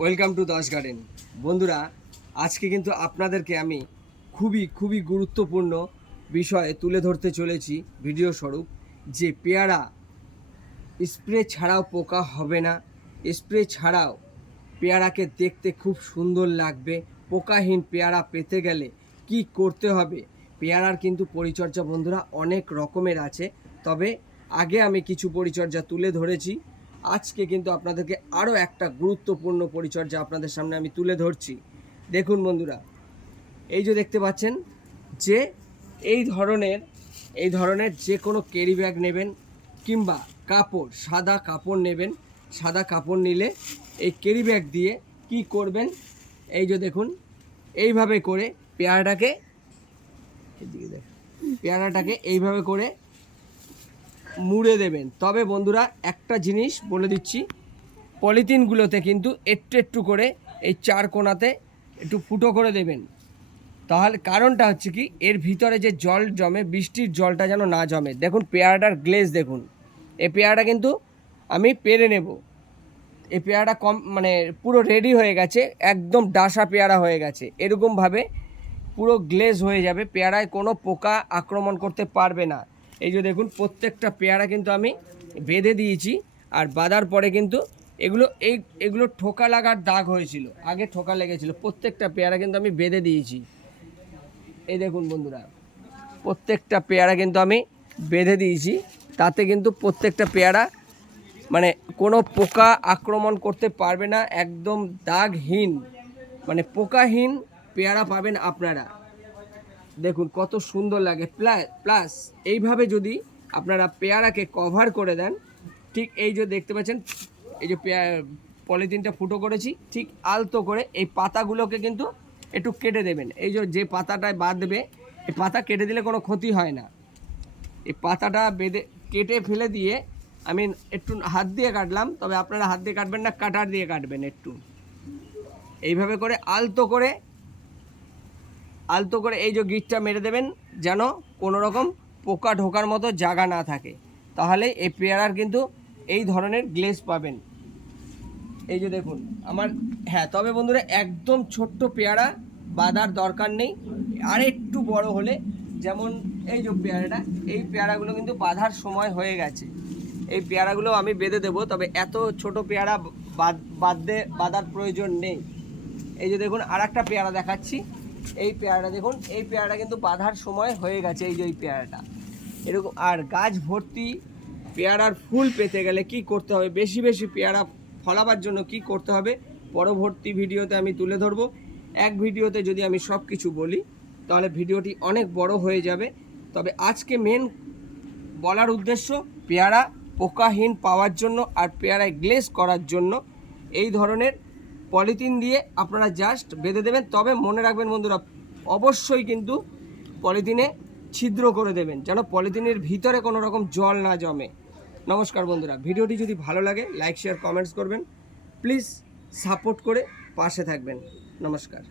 Welcome to Das garden. বন্ধুরা, আজকে কিন্তু আপনাদেরকে আমি খুবই গুরুত্বপূর্ণ বিষয় তুলে ধরতে চলেছি ভিডিও স্বরূপ, যে পেয়ারা স্প্রে ছাড়াও পোকা হবে না, স্প্রে ছাড়াও পেয়ারাকে দেখতে খুব সুন্দর লাগবে। পোকাহীন পেয়ারা পেতে গেলে কি করতে হবে? পেয়ারার কিন্তু পরিচর্যা বন্ধুরা অনেক রকমের আছে, তবে আগে আমি কিছু পরিচর্যা তুলে ধরেছি। আজকে কিন্তু আপনাদেরকে আরও একটা গুরুত্বপূর্ণ পরিচর্যা আপনাদের সামনে আমি তুলে ধরছি। দেখুন বন্ধুরা, এই যে দেখতে পাচ্ছেন যে এই ধরনের যে কোনো ক্যারি ব্যাগ নেবেন, কিংবা কাপড়, সাদা কাপড় নেবেন। সাদা কাপড় নিলে এই ক্যারি ব্যাগ দিয়ে কি করবেন, এই যে দেখুন এইভাবে করে পেয়ারাটাকে এইভাবে করে মুড়ে দেবেন। তবে বন্ধুরা একটা জিনিস বলে দিচ্ছি, পলিথিনগুলোতে কিন্তু একটু করে এই চার কোণাতে একটু ফুটো করে দেবেন। তাহলে কারণটা হচ্ছে কি, এর ভিতরে যে জল জমে, বৃষ্টির জলটা যেন না জমে। দেখুন পেয়ারাটার গ্লেজ দেখুন, এই পেয়ারাটা কিন্তু আমি পেরে নেব। এই পেয়ারাটা পুরো রেডি হয়ে গেছে, একদম ডাসা পেয়ারা হয়ে গেছে। এরকমভাবে পুরো গ্লেজ হয়ে যাবে, পেয়ারায় কোনো পোকা আক্রমণ করতে পারবে না। এই যে দেখুন প্রত্যেকটা পেয়ারা কিন্তু আমি বেঁধে দিয়েছি। আর বাঁধার পরে কিন্তু এগুলো ঠোকা লাগার দাগ হয়েছিল, আগে ঠোকা লেগেছিল। প্রত্যেকটা পেয়ারা কিন্তু আমি বেঁধে দিয়েছি। এই দেখুন বন্ধুরা, প্রত্যেকটা পেয়ারা কিন্তু আমি বেঁধে দিয়েছি। তাতে কিন্তু প্রত্যেকটা পেয়ারা কোনো পোকা আক্রমণ করতে পারবে না, একদম দাগহীন পোকাহীন পেয়ারা পাবেন আপনারা। দেখুন কত সুন্দর লাগে। প্লাস এইভাবে যদি আপনারা পেয়ারাকে কভার করে দেন, ঠিক এই যে দেখতে পাচ্ছেন, এই যে পলিথিনটা ফুটো করেছি, ঠিক আলতো করে এই পাতাগুলোকে কিন্তু একটু কেটে দেবেন। এই যে পাতাটায় বাঁধবে, এই পাতা কেটে দিলে কোনো ক্ষতি হয় না। এই পাতাটা কেটে ফেলে দিয়ে আমি একটু হাত দিয়ে কাটলাম, তবে আপনারা হাত দিয়ে কাটবেন না, কাটার দিয়ে কাটবেন। একটু এইভাবে করে আলতো করে এই যে গিটটা মেরে দেবেন, যেন কোনো রকম পোকা ঢোকার মতো জায়গা না থাকে। তাহলে এই পেয়ারার কিন্তু এই ধরনের গ্লেজ পাবেন। এই যে দেখুন আমার, হ্যাঁ, তবে বন্ধুরা একদম ছোট্ট পেয়ারা বাঁধার দরকার নেই। আর একটু বড় হলে, যেমন এই যে পেয়ারাটা, এই পেয়ারাগুলো কিন্তু বাঁধার সময় হয়ে গেছে। এই পেয়ারাগুলো আমি বেঁধে দেবো, তবে এত ছোট পেয়ারা বাঁধার প্রয়োজন নেই। এই যে দেখুন আর একটা পেয়ারা দেখাচ্ছি। এই পেয়ারাটা দেখুন, এই পেয়ারাটা কিন্তু বাঁধার সময় হয়ে গেছে। এই যে এই পেয়ারাটা এরকম। আর গাছ ভর্তি পেয়ারার ফুল পেতে গেলে কি করতে হবে, বেশি পেয়ারা ফলাবার জন্য কি করতে হবে, পরবর্তী ভিডিওতে আমি তুলে ধরবো। এক ভিডিওতে যদি আমি সব কিছু বলি তাহলে ভিডিওটি অনেক বড় হয়ে যাবে। তবে আজকে মেন বলার উদ্দেশ্য, পেয়ারা পোকাহীন পাওয়ার জন্য আর পেয়ারায় গ্লেজ করার জন্য এই ধরনের পলিথিন দিয়ে আপনারা জাস্ট বেঁধে দেবেন। তবে মনে রাখবেন বন্ধুরা, অবশ্যই কিন্তু পলিথিনে ছিদ্র করে দেবেন, যেন পলিথিনের ভিতরে কোনো রকম জল না জমে। নমস্কার বন্ধুরা, ভিডিওটি যদি ভালো লাগে লাইক শেয়ার কমেন্টস করবেন, প্লিজ সাপোর্ট করে পাশে থাকবেন। নমস্কার।